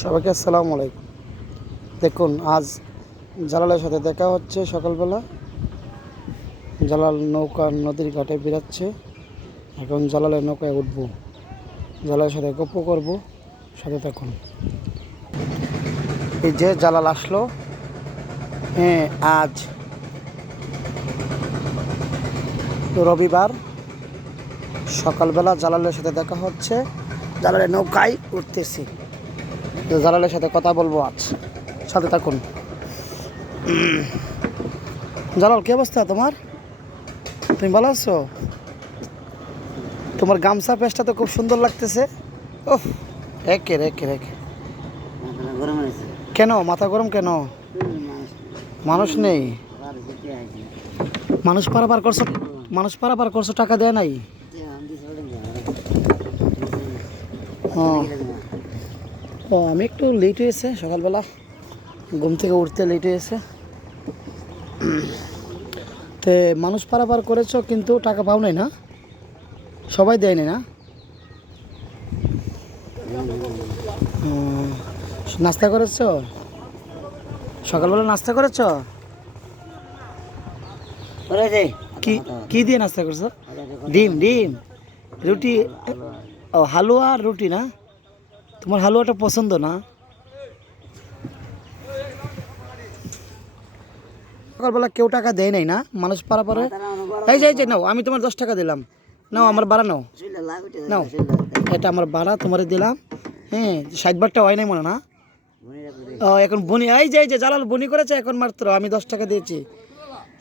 সবাইকে আসসালামু আলাইকুম। দেখুন, আজ জালালের সাথে দেখা হচ্ছে সকালবেলা। জালাল নৌকা নদীর ঘাটে বেরাচ্ছে এখন জালালের নৌকায় উঠব। জালালের সাথে গপ্প করব। সাথে থাকুন। এই যে জালাল আসলো হ্যাঁ আজ রবিবার, সকালবেলা জালালের সাথে দেখা হচ্ছে। জালালের নৌকায় উঠতেছি। জালালের সাথে কথা বলব আজ। সাথে থাকুন। জালাল, কি অবস্থা তোমার? তুমি ভালো আছো? তোমার গামছা পেস্টটা তো খুব সুন্দর লাগতেছে। ও রেখে রেখে গরম কেন? মাথা গরম কেন? মানুষ নেই। মানুষ পারাবার করছ মানুষ পারাবার করছ, টাকা দেয় নাই? ও। আমি একটু লেট হয়েছে, সকালবেলা ঘুম থেকে উঠতে লেট হয়েছে। তে মানুষ পারাপার করেছ, কিন্তু টাকা পাও নাই না? সবাই দেয়নি না? নাস্তা করেছ? সকালবেলা নাস্তা করেছ? কি কি দিয়ে নাস্তা করছ? ডিম ডিম। রুটি, ও, হালুয়া আর রুটি না? তোমার হালুয়াটা পছন্দ না? সকালবেলা কেউ টাকা দেয় নাই না? মানুষ পারা পারে এই যে এই যে নাও আমি তোমার দশ টাকা দিলাম। নাও আমার বাড়া নাও। নাও এটা আমার বাড়া তোমারে দিলাম। হ্যাঁ ষাট বারটা হয় নাই মনে না? ও এখন বনি এই যে এই যে জালাল বনি করেছে এখন মাত্র আমি দশ টাকা দিয়েছি।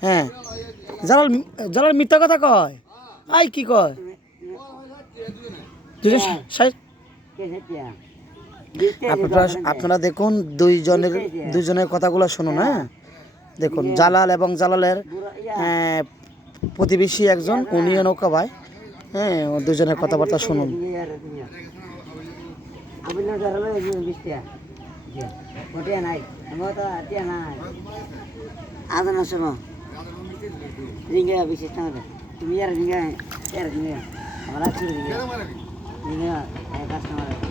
হ্যাঁ। জালাল জালাল মিথ্যা কথা কয়? আই কি কয়? ষাট আপনারা আপনারা দেখুন দুইজনের দুজনের কথাগুলো শুনুন হ্যাঁ? দেখুন, জালাল এবং জালালের প্রতিবেশী একজন, উনিও নৌকা ভাই হ্যাঁ? দুজনের কথাবার্তা শুনুন। তুমি আর রিঙ্গা রিঙ্গা রিঙ্গা রিঙ্গা কাস্টমার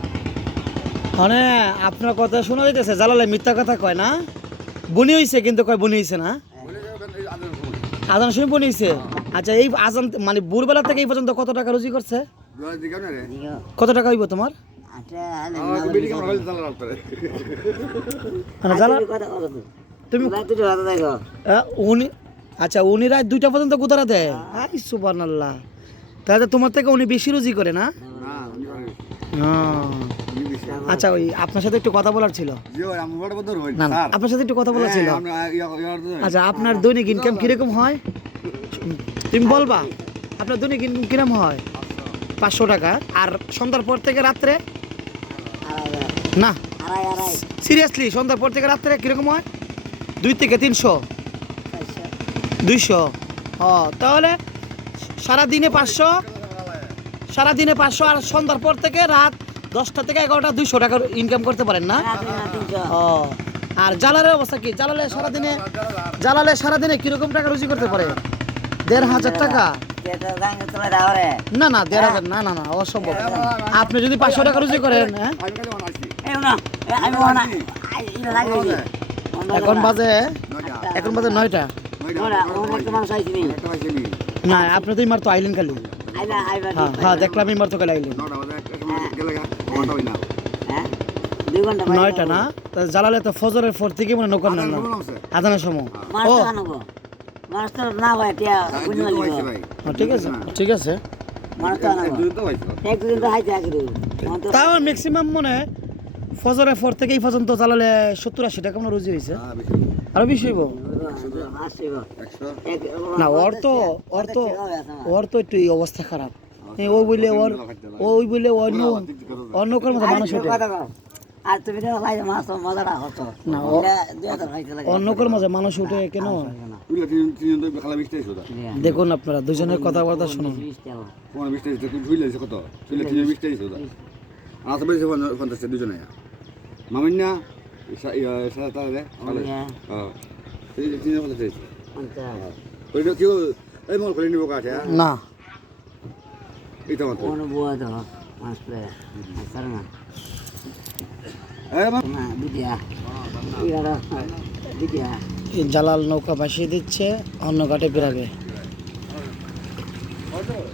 মানে আপনার কথা শোনা যাইতেছে জালালে মিথ্যা কথা কয় না? বনি হইছে কিন্তু কয় বনি হইছে না? আজান সময় বনি হয়েছে আচ্ছা এই আজান মানে ভোরবেলা থেকে এই পর্যন্ত কত টাকা রুজি করছে? কত টাকা হইব তোমার? মানে তুমি হ্যাঁ, উনি আচ্ছা উনি রায় দুইটা পর্যন্ত কোথারা দেয়? আই সুবান তাহলে তোমার থেকে উনি বেশি রুজি করে না। হ্যাঁ। আচ্ছা ওই আপনার সাথে একটু কথা বলার ছিল? না না। আপনার সাথে একটু কথা বলার ছিল? আচ্ছা আপনার দৈনিক ইনকাম কীরকম হয়? তুমি বলবা আপনার দৈনিক ইনকাম কীরকম হয়? পাঁচশো টাকা। আর সন্ধ্যার পর থেকে রাত্রে? না। সিরিয়াসলি সন্ধ্যার পর থেকে রাত্রে কীরকম হয়? দুই থেকে তিনশো। দুইশো। ও তাহলে সারাদিনে পাঁচশো সারাদিনে পাঁচশো আর সন্ধ্যার পর থেকে রাত দশটা থেকে এগারোটা দুইশো টাকা ইনকাম করতে পারেন না? ও। আর জালালের অবস্থা কি? জালালে সারাদিনে জালালে সারাদিনে কীরকম টাকা রুজি করতে পারে? দেড় হাজার টাকা? না না দেড় হাজার না না না অসম্ভব। আপনি যদি পাঁচশো টাকা রুজি করেন হ্যাঁ? এখন বাজে এখন বাজে নয়টা। নি? আপনি তো ইমার তো আইলেন খালি। হ্যাঁ হ্যাঁ দেখলাম ইমার তো খালি আইলেন। হ্যাঁ নয়টা না? তা জালালে তো ফজরের পর থেকে মানে নৌকার না আদানের সময় ও মালিব হ্যাঁ, ঠিক আছে। ঠিক তাও ম্যাক্সিমাম মনে ফজরের পর থেকে এই পর্যন্ত চালালে সত্তর আশি টাকা মনে রুজি হয়েছে আরও বেশি হইব? না ওর তো ওর তো ওর তো একটু অবস্থা খারাপ। এই ওই বললে ওর ওই বললে অন্য অন্য কর্ম মানুষ আর তুমি ও- অন্য কর্ম মানুষ উঠে কেন? দেখুন আপনারা দুজনের কথাবার্তা শুনুন। মামিনা সাদা তাহলে তিন পঞ্চাশ ওইটা কেউ এই মল করে নিব কাছে না এইটা মাত্র কোন বুয়া তো মানুষ না। বিদ্যা। এই জালাল নৌকা ভাসিয়ে দিচ্ছে অন্য ঘাটে বেরাবে তুমি তাই তো হাই দেবে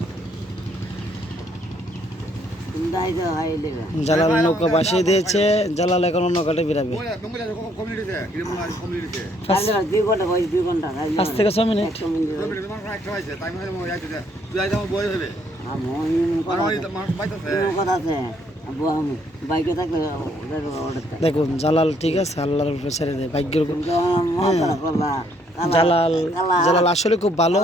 জালাল নৌকা ভাসিয়ে দিয়েছে জালাল এখন অন্য ঘাটে বেরাবে মনে হয় পাঁচ থেকে ছ মিনিট মনে হয় দেখুন জালাল ঠিক আছে আল্লাহর উপরে ছেড়ে দেয় ভাগ্যের জালাল জালাল আসলে খুব ভালো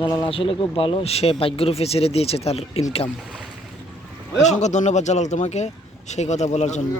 জালাল আসলে খুব ভালো। সে ভাগ্যরূপে ছেড়ে দিয়েছে তার ইনকাম অসংখ্য ধন্যবাদ জালাল তোমাকে সেই কথা বলার জন্য।